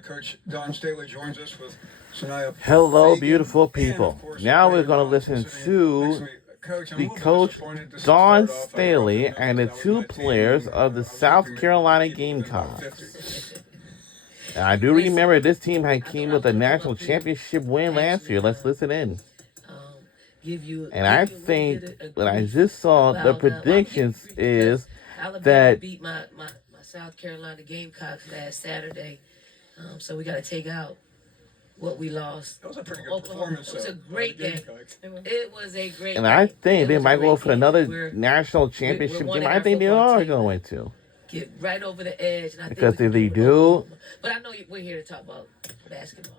Coach Don Staley joins us with Sanaya Hello, Fagan, beautiful and of people. course Now we're Raven going to Rollins listen sitting next to to me. Coach, I'm a the little bit coach disappointed this to Don start off. I grew up in Staley and Memphis. the That was two my players team. of the I was hoping South maybe we could Carolina keep it within about 50. Gamecocks. And I do Listen, remember this team had I came thought I was with a gonna come national up here championship win last actually year. Let's listen in. um, give you And give I you a little think bit of what I grief just saw, the about. Well, I'm gonna give you predictions grief because is Alabama that beat my South Carolina Gamecocks last Saturday. So we got to take out what we lost. That was a pretty good Oklahoma. performance. It was a By the great game. Gamecocks. It was a great and I game. think It they was a might go great for game, and another we're national we're championship game. wanting I our think they football are team to going to. get right over the edge, and I think Because we can if they do it with do, Oklahoma. But I know we're here to talk about basketball.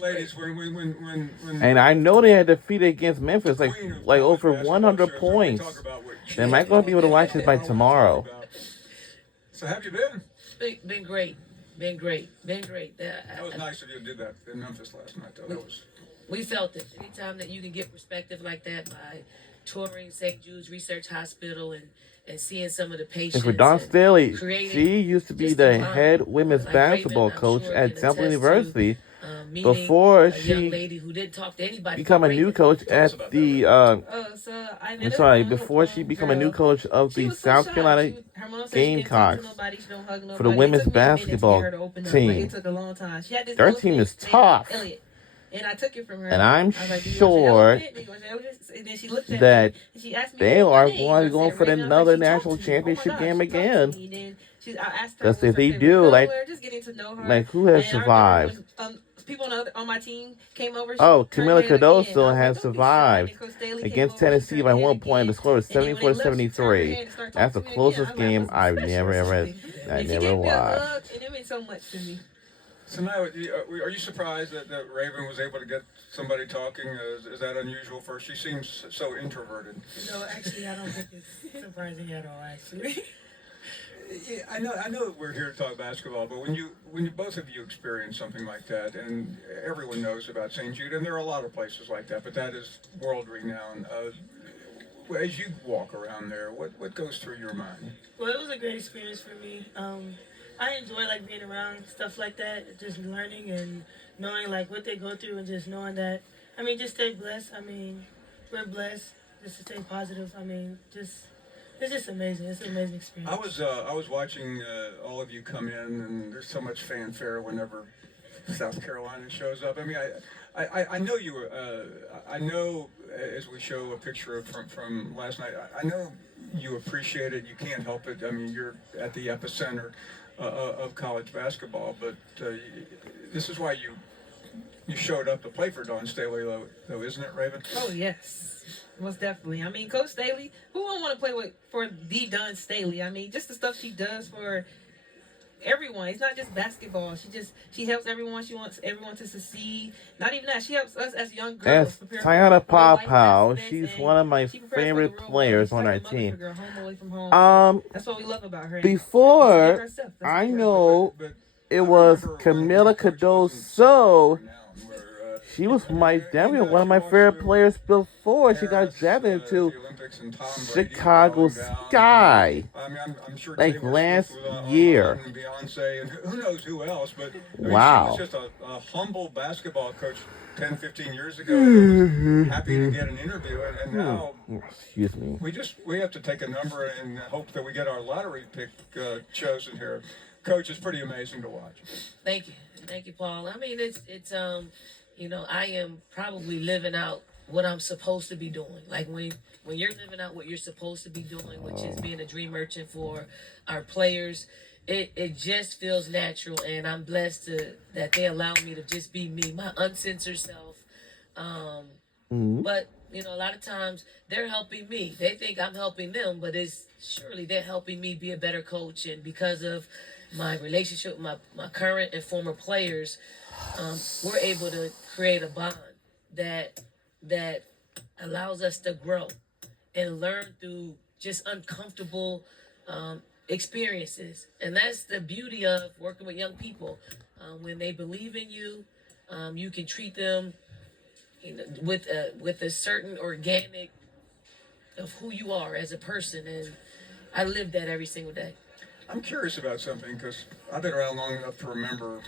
Ladies, when and I know they had defeated against Memphis the like queen of like college over basketball 100 shows up, we talk points. about what They she might going to be able to watch this by I don't want to talk tomorrow. about. So have you been? Been great. Been great. That was nice of you to do that in Memphis last night, though. That was. We felt it. Anytime that you can get perspective like that by touring St. Jude's Research Hospital and seeing some of the And for patients Don and Staley, creating she used to be just a the bond, head women's like basketball Raven, I'm coach sure, at can Temple attest to University meeting before a young she lady who didn't talk to anybody become but a new Raven. coach Tell us at about that, the Raven. So I I'm met sorry, a before she become a new girl. coach of She the was so South shy. Carolina Her mom said she didn't talk to Gamecocks nobody. She don't hug nobody. for the It women's took me a minute to get basketball her to open up. Like, team. it took a long time. She had this Their elephant team is named tough, Elliot, and I took it from her. and I'm I was like, "Do you want your sure elephant? Do you want your elephant?" And then she looked at me that and she asked me, they "What was are my name?" going I to go said, for "Raven." I was like, another "She talked national to me. Oh my championship gosh, game she talked to again. me." And then I asked her Because what was if her they favorite do, color, just getting to know her. like who has And I remember survived? when people on my team came over, she Oh, turned Camila her head again. I Cardoso was like, has "Don't be shy." And survived then Coach Staley came against over, she Tennessee turned by her head 1 point. The again. score was And then when they 74 to left, she turned her 73. head and started That's talking the to me again. I closest was like, I game must be I've special never or ever something. I And she never gave me a watched. hug, and it meant so much to me. So now, are you surprised that Raven was able to get somebody talking? Is that unusual for her? She seems so introverted. No, actually, I don't think it's surprising at all. Actually, Yeah, I know that we're here to talk basketball, but when you both of you experience something like that, and everyone knows about St. Jude, and there are a lot of places like that, but that is world renowned. As you walk around there, what goes through your mind? well, it was a great experience for me. I enjoy like being around stuff like that, just learning and knowing like what they go through, and just knowing that. I mean, just stay blessed. I mean, we're blessed. Just to stay positive. I mean, just it's just amazing. It's an amazing experience. I was watching all of you come in, and there's so much fanfare whenever South Carolina shows up. I mean, I know you. I know as we show a picture of from last night. I know you appreciate it. You can't help it. I mean, you're at the epicenter of college basketball. But this is why you showed up to play for Don Staley, though, isn't it, Raven? Oh yes, most definitely. I mean, Coach Staley, who wouldn't want to play with for the Don Staley? I mean, just the stuff she does for everyone. It's not just basketball. She helps everyone. She wants everyone to succeed. Not even that. She helps us as young girls As prepare Tiana for real life Paopao, accidents, she's and one of my she prepares for the favorite real world. players She's on like our a mother team. figure, home away from home. Um, That's what we love about her. And she's before herself. That's I what we love. know But it I was remember when Camila Coach wasn't so Cardoso. renowned, where, She was my definitely and one of she my walks favorite through players before she got Paris drafted at into the Olympics, and Tom Brady Chicago bowing down. Sky I mean, I'm sure like Taylor last Swift was year. and Beyonce, and who knows who else. But I mean, Wow. she was just a humble basketball coach 10, 15 years ago. That was happy to get an interview, and now Excuse me. we have to take a number and hope that we get our lottery pick chosen here. Coach, it's pretty amazing to watch. Thank you, Paul. I mean, it's I am probably living out what I'm supposed to be doing. Like when you're living out what you're supposed to be doing, which is being a dream merchant for our players, it just feels natural, and I'm blessed that they allow me to just be me, my uncensored self. But a lot of times they're helping me. They think I'm helping them, but it's surely they're helping me be a better coach. And because of my relationship with my current and former players, we're able to create a bond that allows us to grow and learn through just uncomfortable experiences. And that's the beauty of working with young people. When they believe in you, you can treat them with a certain organic of who you are as a person, and I live that every single day. I'm curious about something because I've been around long enough to remember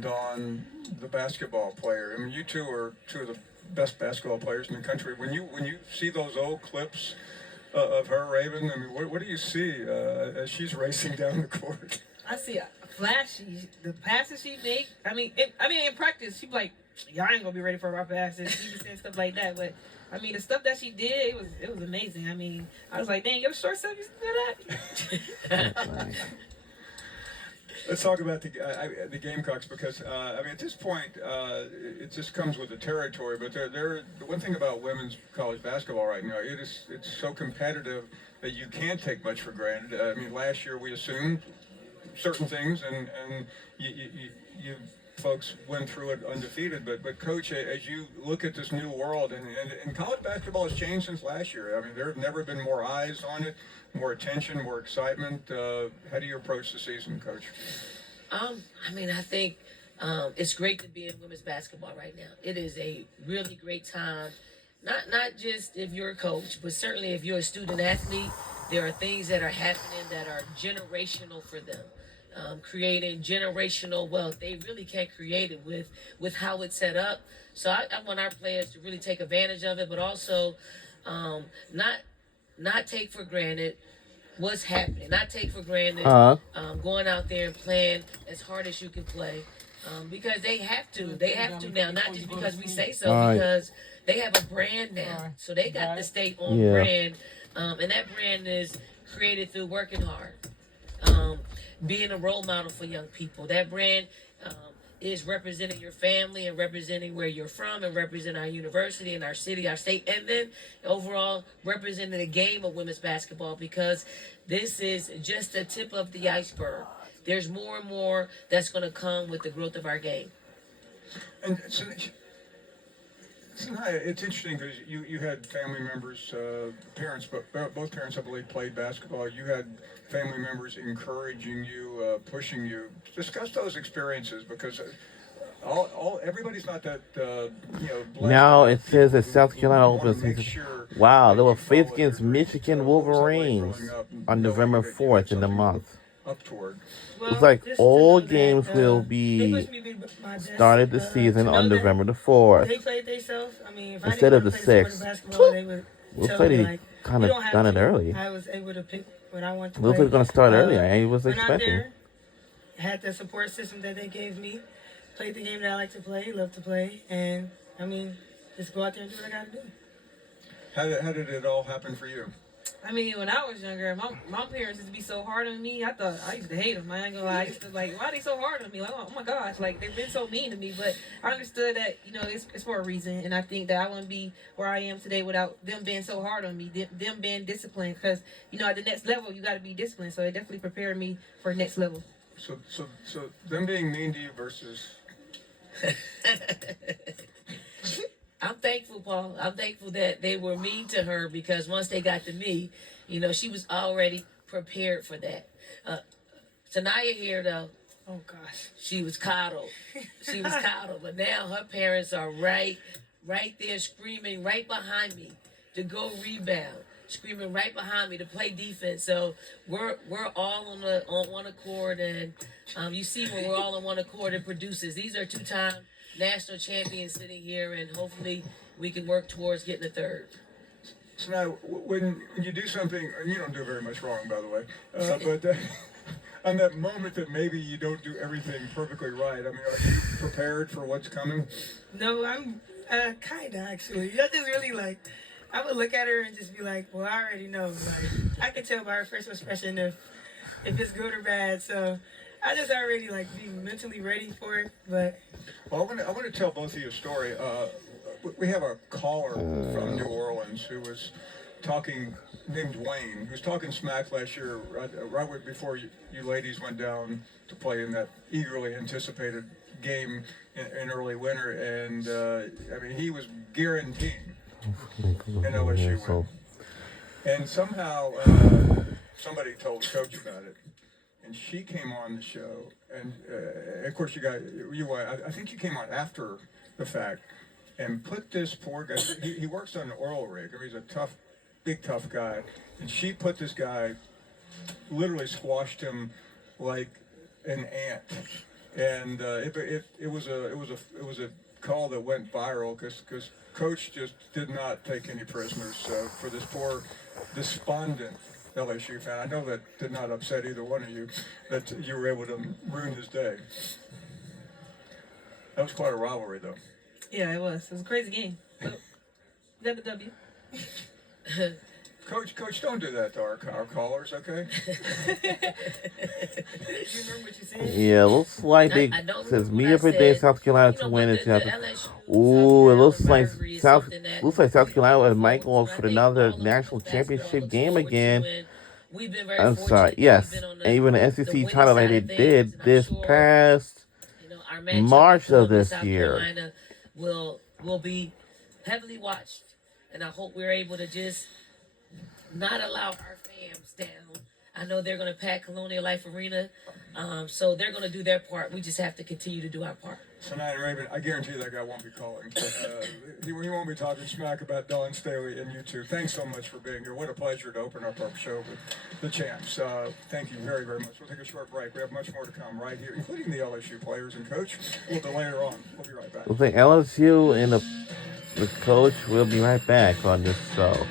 Dawn, the basketball player. I mean, you two are two of the best basketball players in the country. When you see those old clips of her, Raven, I mean, what do you see as she's racing down the court? I see flashy. The passes she make. In practice, she be like, "Y'all ain't gonna be ready for my passes." She be saying stuff like that, but I mean, the stuff that she did, it was amazing. I mean, I was like, "Dang, your short stuff, you still that?" Let's talk about the Gamecocks because I mean at this point it just comes with the territory. But the one thing about women's college basketball right now it's so competitive that you can't take much for granted. I mean last year we assumed certain things and you folks went through it undefeated. But coach, as you look at this new world and college basketball has changed since last year. I mean there have never been more eyes on it. More attention, more excitement. How do you approach the season, Coach? I think it's great to be in women's basketball right now. It is a really great time. Not just if you're a coach, but certainly if you're a student athlete, there are things that are happening that are generational for them. Creating generational wealth. They really can't create it with how it's set up. So I want our players to really take advantage of it, but also not take for granted what's happening. Not take for granted going out there and playing as hard as you can play. Because they have to. They have to now, not just because we say so, because they have a brand now. So they got to stay on brand. And that brand is created through working hard. Being a role model for young people. That brand is representing your family and representing where you're from and representing our university and our city, our state, and then overall representing the game of women's basketball because this is just the tip of the iceberg. There's more and more that's going to come with the growth of our game. And so, it's interesting because you had family members, parents, but both parents, I believe, played basketball. You had family members encouraging you, pushing you. Discuss those experiences because everybody's not that Now it says that South Carolina opens. Wow, there were faith against Michigan Wolverines on November 4th in the month. Up toward. It's like all games will be started the season on November the 4th. They played themselves. I mean, if Instead I of didn't the want to play 6th. basketball, they would Looks tell like me, they like, kind you of don't have done it to. early. I was able to pick when I want to Looks play. like it's going to start early. I was Went out expecting. there, had the support system that they gave me, played the game that I like to play, love to play, and I mean, just go out there and do what I got to do. How did it all happen for you? I mean, when I was younger, my parents used to be so hard on me. I thought I used to hate them. I ain't gonna lie. I used to like, why are they so hard on me? Like, oh my gosh, like they've been so mean to me. But I understood that it's for a reason, and I think that I wouldn't be where I am today without them being so hard on me. Them being disciplined, because at the next level you got to be disciplined. So it definitely prepared me for next level. So them being mean to you versus. I'm thankful, Paul. I'm thankful that they were mean to her because once they got to me, she was already prepared for that. Sanaya here, though, Oh gosh. she was coddled. She was coddled. But now her parents are right there screaming right behind me to go rebound, screaming right behind me to play defense. So we're all on one accord, and you see when we're all on one accord, it produces. These are 2-time national champions sitting here, and hopefully we can work towards getting a third. So now, when you do something, and you don't do very much wrong, by the way, but on that moment that maybe you don't do everything perfectly right, I mean, are you prepared for what's coming? No, I'm kind of actually. I just really I would look at her and just be like, well, I already know. Like, I can tell by her first expression if it's good or bad. So I just already be mentally ready for it. But Well, I want to tell both of you a story. We have a caller from New Orleans who was talking, named Wayne, who was talking smack last year, right before you ladies went down to play in that eagerly anticipated game in early winter. And, I mean, he was guaranteeing an LSU win. And somehow somebody told Coach about it. And she came on the show. And, of course, I think you came on after the fact. And put this poor guy, he works on an oil rig. I mean, he's a big tough guy. And she put this guy literally squashed him like an ant. And it was a call that went viral because Coach just did not take any prisoners for this poor, despondent LSU fan. I know that did not upset either one of you, that you were able to ruin his day. That was quite a rivalry, though. Yeah, it was. It was a crazy game. But we got the W. Coach, don't do that to our callers, okay? You remember what you said? Yeah, looks like they I don't says remember me what I every day said. South Carolina You know, to but win the it. LSU Ooh, it looks like rivalry is South something that looks like South Carolina might look go forward to. for I think another all of national basketball championship looks game forward to, again. and we've been very I'm fortunate sorry, that yes, we've been on and even the the SEC winning title like side they of things, did and I'm this sure past our matchup March between of this South year. Carolina will be heavily watched, and I hope we're able to just not allow our fans down. I know they're going to pack Colonial Life Arena, so they're going to do their part. We just have to continue to do our part. So, Raven, I guarantee that guy won't be calling. He won't be talking smack about Don Staley and you two. Thanks so much for being here. What a pleasure to open up our show with the champs. Thank you very, very much. We'll take a short break. We have much more to come right here, including the LSU players and coach. We'll be later on. We'll be right back. I think LSU and the coach will be right back on this show.